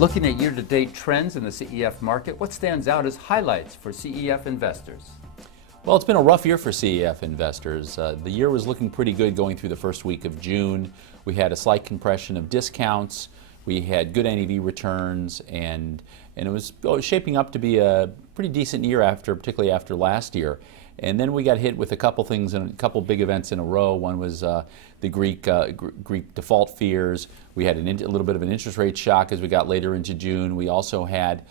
Looking at year-to-date trends in the CEF market, what stands out as highlights for CEF investors? Well, it's been a rough year for CEF investors. The year was looking pretty good going through the first week of June. We had a slight compression of discounts. We had good NAV returns, and it was shaping up to be a pretty decent year, particularly after last year. And then we got hit with a couple things and a couple big events in a row. One was the Greek default fears. We had a little bit of an interest rate shock as we got later into June. We also had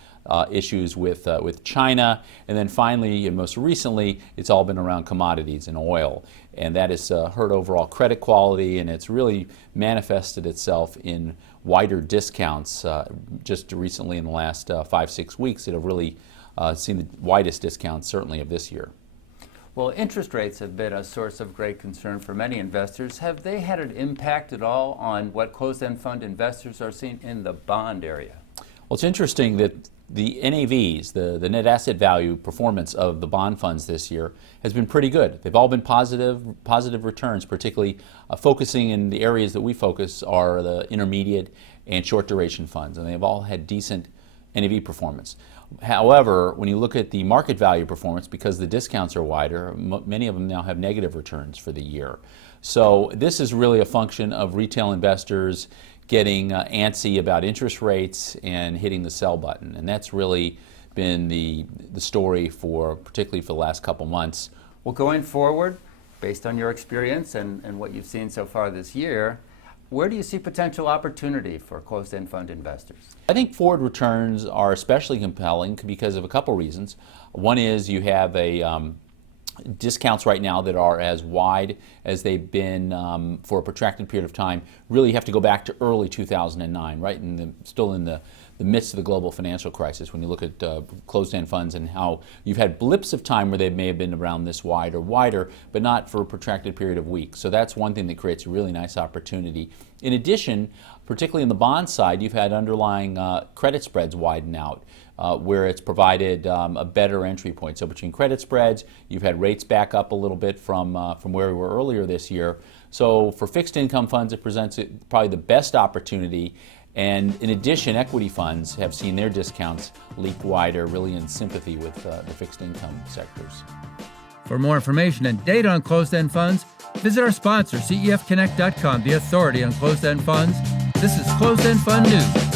issues with China, and then finally, and most recently, it's all been around commodities and oil, and that has hurt overall credit quality, and it's really manifested itself in wider discounts just recently in the last 5-6 weeks that have really seen the widest discounts certainly of this year. Well, interest rates have been a source of great concern for many investors. Have they had an impact at all on what closed-end fund investors are seeing in the bond area? Well, it's interesting that the NAVs, the net asset value performance of the bond funds this year has been pretty good. They've all been positive returns, particularly focusing in the areas that we focus are the intermediate and short duration funds, and they've all had decent NAV performance. However, when you look at the market value performance, because the discounts are wider, many of them now have negative returns for the year. So this is really a function of retail investors getting antsy about interest rates and hitting the sell button. And that's really been the story particularly for the last couple months. Well, going forward, based on your experience and what you've seen so far this year, where do you see potential opportunity for closed-end fund investors? I think forward returns are especially compelling because of a couple reasons. One is you have discounts right now that are as wide as they've been for a protracted period of time. Really, you have to go back to early 2009, right? Still in the midst of the global financial crisis, when you look at closed-end funds and how you've had blips of time where they may have been around this wide or wider, but not for a protracted period of weeks. So that's one thing that creates a really nice opportunity. In addition, particularly in the bond side, you've had underlying credit spreads widen out, where it's provided a better entry point. So between credit spreads, you've had rates back up a little bit from where we were earlier this year. So for fixed income funds, it presents probably the best opportunity. And in addition, equity funds have seen their discounts leak wider, really in sympathy with the fixed income sectors. For more information and data on closed-end funds, visit our sponsor, CEFconnect.com, the authority on closed-end funds. This is Closed-End Fund News.